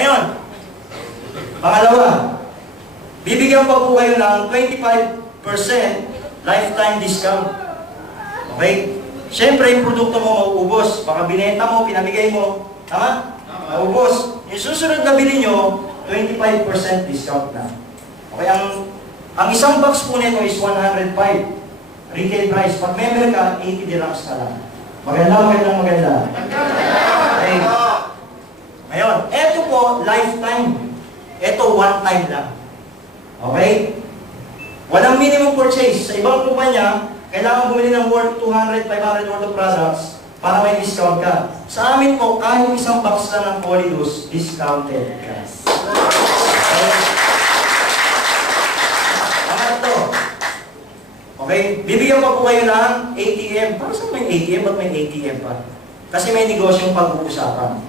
Ngayon, pangalawa, bibigyan pa po kayo ng 25% lifetime discount. Okay? Siyempre, yung produkto mo mauubos. Baka binenta mo, pinamigay mo. Tama? Maubos. Yung susunod na bili nyo, 25% discount na. Okay, ang isang box po nito is 105 retail price. Pag member ka, 80 dirhams na lang. Maganda. Okay. Ngayon, eto po, lifetime. Eto, one time lang. Okay? Walang minimum purchase. Sa ibang kumpanya, kailangan bumili ng worth 200, 500 worth of products para may discount ka. Sa amin po, kahit isang box lang ng Polydus, discounted ka. Okay? Pangatlo. Okay? Bibigyan pa po kayo ng ATM. Para saan may ATM? Ba't may ATM pa? Kasi may negosyong pag-uusapan.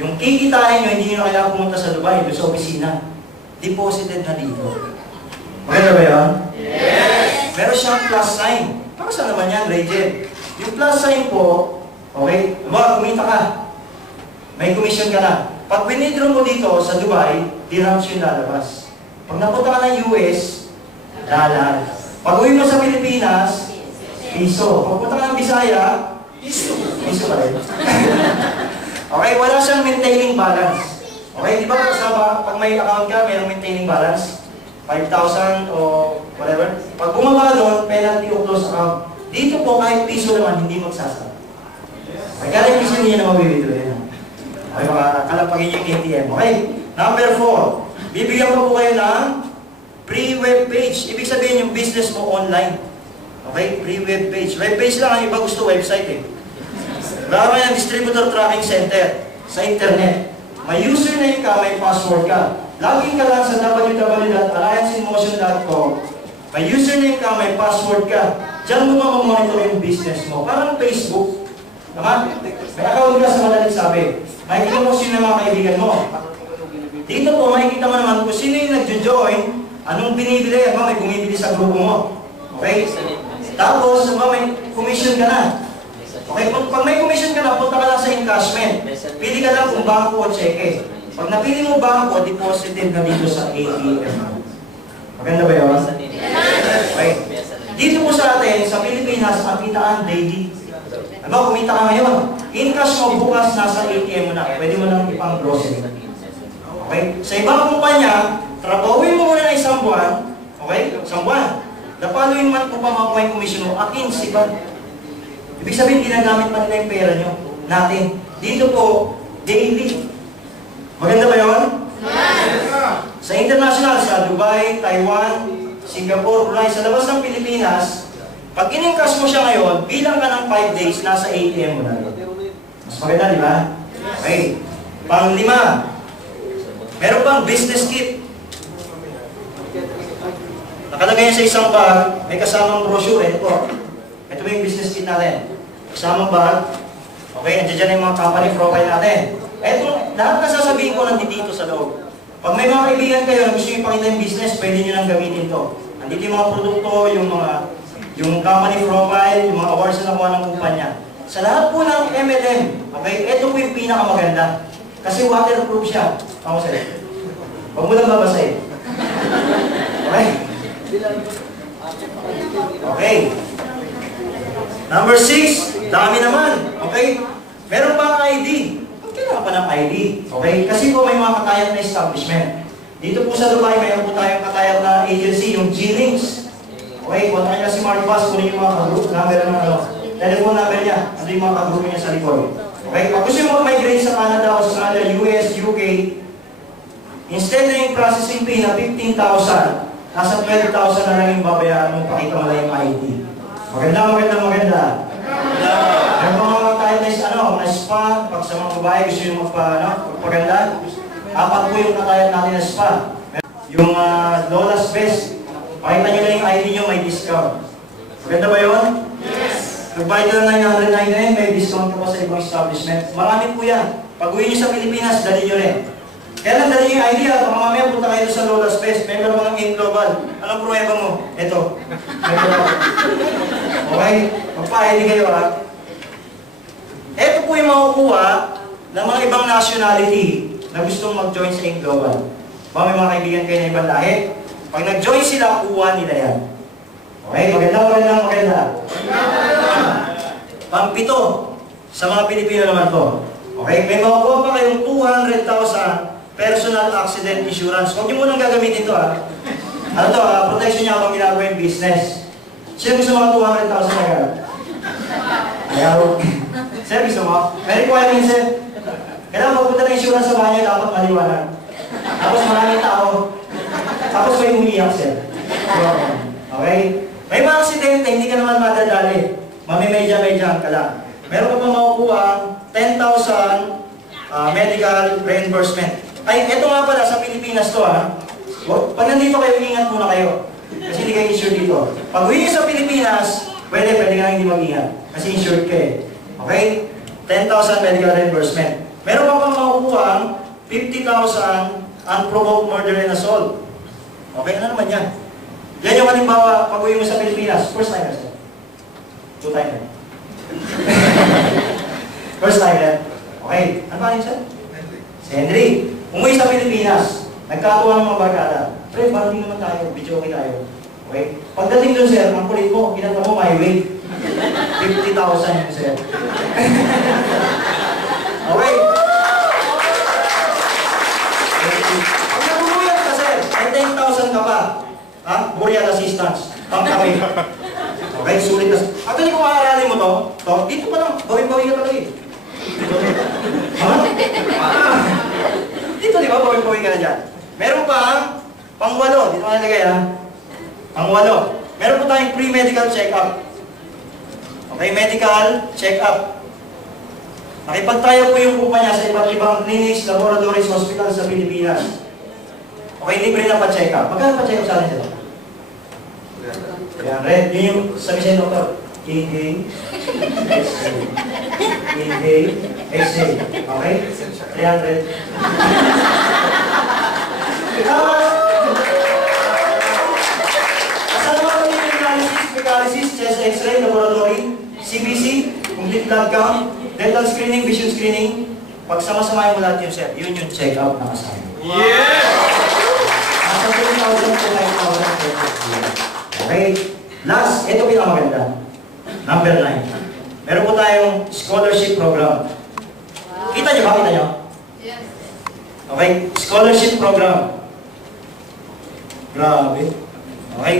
Yung kikitain nyo, hindi nyo kailangan pumunta sa Dubai, doon sa opisina. Deposited na dito. Maganda ba yun? Yes! Meron siyang plus sign. Para saan naman yan, Rachel? Yung plus sign po, okay, kumita ka. May commission ka na. Pag winidro mo dito sa Dubai, dirhams yung lalabas. Pag napunta ka ng US, dollar. Pag uwi mo sa Pilipinas, piso. Pag punta ka ng Bisaya, piso pa rin. Okay, wala siyang maintaining balance. Okay, di ba pag may account ka, mayroong maintaining balance? 5,000 o whatever. Pag bumaba doon, penalty o close account. Dito po, kahit piso naman, hindi magsasara. Okay, kahit piso hindi na mabibidro yan. Okay, makakalapagin yung ATM. Okay, number 4. Bibigyan po kayo ng free web page. Ibig sabihin yung business mo online. Okay, free web page. Web page lang, ang iba gusto website eh. Wala kayo ng distributor tracking center sa internet. May username ka, may password ka. Login ka lang sa www.allianceinmotion.com. May username ka, may password ka. Diyan mo mamamonitor yung business mo. Parang Facebook. Tama? May account ka sa madaling sabi. Makikita mo sino yung mga kaibigan mo. Dito po, makikita mo naman kung sino yung nag-join, anong binibili, may bumibili sa grupo mo. Okay? Tapos, may commission ka na. Okay, pag may commission ka na, punta ka lang sa encashment. Pili ka lang kung bangko o cheque. Pag napili mo bangko, deposited na dito sa ATM. Maganda ba yun? Okay. Dito po sa atin, sa Pilipinas, ang kitaan daily. Ano, kumita ka ngayon. In cash mo, bukas nasa ATM mo na. Pwede mo nang ipang grocery. Okay? Sa ibang kumpanya, trabahuin mo muna na isang buwan. Okay? Isang buwan. The following month mo pa makuha yung commission mo, akin siban. Ibig sabihin, ginagamit pa nila yung pera nyo. Natin. Dito po, daily. Maganda ba yun? Yes! Sa international, sa Dubai, Taiwan, Singapore, Brunei, sa labas ng Pilipinas, pag in-encash mo siya ngayon, bilang ka ng 5 days, nasa ATM mo na. Mas maganda, di ba? Okay. Pang-5, meron pang business kit. Nakalagay yan sa isang bag, may kasamang brochure. Ito po. Ito yung business kit natin. Kasamang bag. Okay, andyan dyan yung mga company profile natin. Ito, lahat na sasabihin ko nandito sa loob. Pag may mga kaibigan kayo na gusto nyo ipakita yung business, pwede nyo nang gamitin to. Andito yung mga produkto, yung company profile, yung mga awards na nakuha ng kumpanya. Sa lahat po ng MLM, okay, ito po yung pinakamaganda. Kasi waterproof siya. Ako sa'yo. Huwag mo lang babasahin. Okay? Okay. Number 6, dami naman. Okay? Meron pa ang ID. Ba't kailangan pa ng ID? Okay? Kasi po may mga katayan na establishment. Dito po sa Dubai, mayroon po tayong katayan na agency, yung G-Links. Okay? Kung tayo na si Mark Bass, kunin yung mga ka-group number ng telephone number niya. Ano yung mga ka-group niya sa likod. Okay? Pag gusto yung mag-migrate sa Canada o sa Canada, US, UK, instead na yung processing fee na 15,000, nasa 12,000 na lang yung babayaran mo, pakita mo lang yung ID. Maganda. Meron pa mga tayo na spa, pag sa mga babae gusto yung magpaganda. 4 po yung katayan natin na spa. Yung Lola's Best, pakita nyo lang yung ID nyo, may discount. Maganda ba yun? Yes! Nagbayad nyo lang ng 999, may discount ko pa sa ibang establishment. Marami po yan. Pag uwi nyo sa Pilipinas, dali nyo rin. Kaya lang dali yung idea, baka mamaya punta kayo sa Lola's Best, member mo ng Game Global. Anong pruweba mo? Ito. Okay? Magpa-ID kayo ha. Ito po yung makukuha ng mga ibang nationality. na gustong mag-join sa AIM Global. Baka may mga kaibigan kayo na ibang lahi. Pag nag-join sila, kuha nila yan. Okay, maganda. Pang-pito, sa mga Pilipino naman to. Okay, may makukuha pa kayong 200,000 personal accident insurance. Huwag niyo munang gagamitin to ha. Ano to ha, protection niya kapag ginagawa yung business. Sino gusto mga 200,000 na gano'n? Ayaw. Sir, gusto mo? May requirement, sir. Kailangan magpunta ng insurance sa bahay niya, dapat maliwanag. Tapos maraming tao. Tapos may umiyak, sir. Okay? May mga aksidente, hindi ka naman madadali. Mamimedya-medyahan ka lang. Meron ka pa makukuha 10,000 medical reimbursement. Ay, eto nga pala sa Pilipinas to ha. Pag nandito kayo, ingat muna kayo. Kasi hindi kayo insured dito. Pag uwi sa Pilipinas, pwede ka lang hindi mag-ingat. Kasi insured ka eh. Okay? 10,000 medical reimbursement. Meron ka pang makukuha 50,000 unprovoked murder and assault. Okay, ano naman yan? Yan yung halimbawa, pag uwi mo sa Pilipinas, first timer, sir. Two timer. First timer. Okay, ano ba rin, sir? Si Henry. Umuwi sa Pilipinas, nagkatuwa ng mga barkada. Pre, banding naman tayo, video okay tayo. Okay? Pagdating doon, sir, ang kulit mo, kinanta mo, my way. 50,000 yun, sir. Okay? Pag nagbubuyan ka, sir, ay 10,000 ka pa. Ha? Burial assistance. Pangkawin. Okay, sulit na. Actually, kung maaralin mo to, dito pa lang, bawin-bawin ka talaga eh. Ha? Dito, di ba? Bawin-bawin ka na dyan. Meron pa, pang-walo. Dito ka nalagay, ha? Pang-walo. Meron po tayong pre-medical check-up. Okay, medical check-up. Nakipagtayo po yung kumpanya sa iba't ibang clinics, laboratories, hospitals sa Pilipinas. Okay, libre na pa-check-up. Magkano pa-check-up sa akin sila? Yan, red. Yun yung sabi sa'yo, doktor. Inhale, exhale. Inhale, exhale. Okay? 300. Kasama ko yung analysis, chest x-ray, laboratory, CBC, complete blood count, dental screening, vision screening. Pag sama-samahin mo lahat yun, sir, yun yung check-up na kasama. Yes! Nasa 2,000 to 5,000. Okay? Last, ito pinakamaganda. Number 9. Meron po tayong scholarship program. Kita nyo ba? Kita nyo? Yes. Okay? Scholarship program. Grabe. Okay?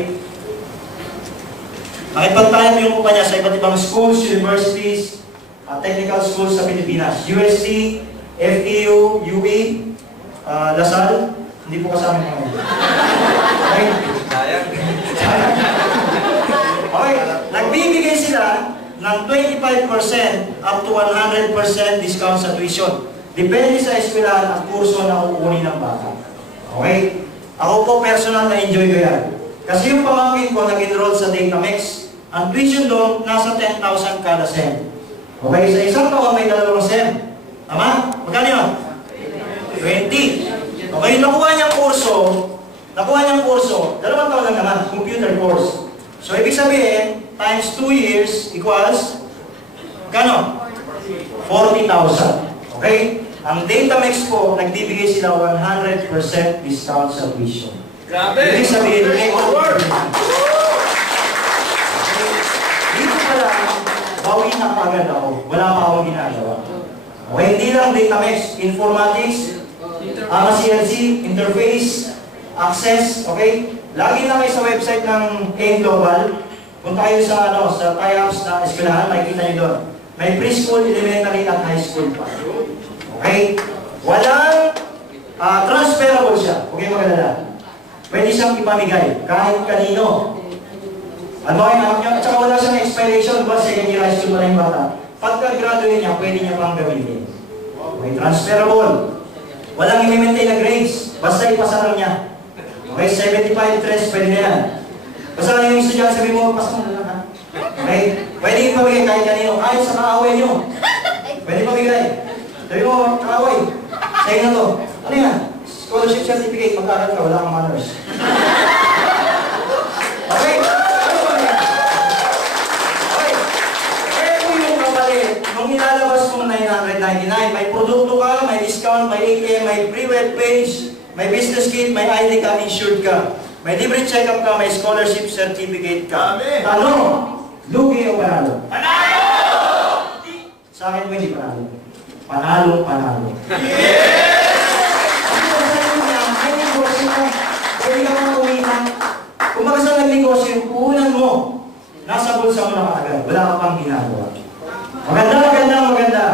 Nakipagtayan mo yung kumpanya sa iba't ibang schools, universities, technical schools sa Pilipinas. UST, FEU, UE, Lasal. Hindi po kasama yung mga. Okay? Sayang. Okay. Nagbibigay sila ng 25% up to 100% discount sa tuition. Depende sa eskwelahan ang kurso na kukunin ng bata. Okay? Ako po personal na enjoy ko yan. Kasi yung pamangkin ko nag-enroll sa Datamex, ang tuition doon nasa 10,000 kada sem. Okay? Sa isang taon may 2 sem. Tama? Magkano yun? 20. Okay? Nakuha niyang kurso, 2 taon lang naman, computer course. So, ibig sabihin, times 2 years equals, kano? 40,000. Okay? Ang Datamex po, nagbibigay sila 100% discount sa tuition. Grabe! Ibig sabihin, may award! Dito pala, bawi na kagad ako. Wala pa akong ginagawa. Okay, hindi lang Datamex, informatics, CNC, interface, access, okay? Lagi na kayo sa website ng AIM Global. Punta kayo sa, sa tie-ups na eskwelahan, makikita nyo doon. May preschool, elementary, at high school pa. Okay? Walang transferable siya. Okay, maganda. Pwede siyang ipamigay kahit kanino. Ano kayo anak niya? At saka wala siyang expiration, ba? Second year high school pa na yung bata. Pagka-graduate niya, pwede niya pang gamitin. Okay, transferable. Walang i-maintain na grades. Basta ipasa lang niya. Okay, 75 tres, pwede na yan. Basta lang yung estudyante, sabi mo, pasa mo na lang ha. Okay? Pwede ipamigay kahit kanino, kahit sa kaaway niyo. Pwede ipamigay. Sabi mo, kaaway, sa'yo na to. Ano yan? Scholarship certificate, mag-aaral ka, wala kang manners. Okay? Ano ba yan? Okay. Kaya po yung kapalit, nung ilalabas kong 900 $999. May produkto ka, may discount, may ATM, may free web page, may business kit, may ID ka, insured ka. May libre check-up ka, may scholarship certificate ka. Tanong, lugi o panalo? Panalo! Sa akin mo hindi panalo. Panalo, panalo. May negosyo ka. Pwede ka mga kumita. Kung baka sa nagnegosyo, puhunan mo. Nasa bulsa mo na kaagad. Wala ka pang ginagawa. Maganda, maganda, maganda.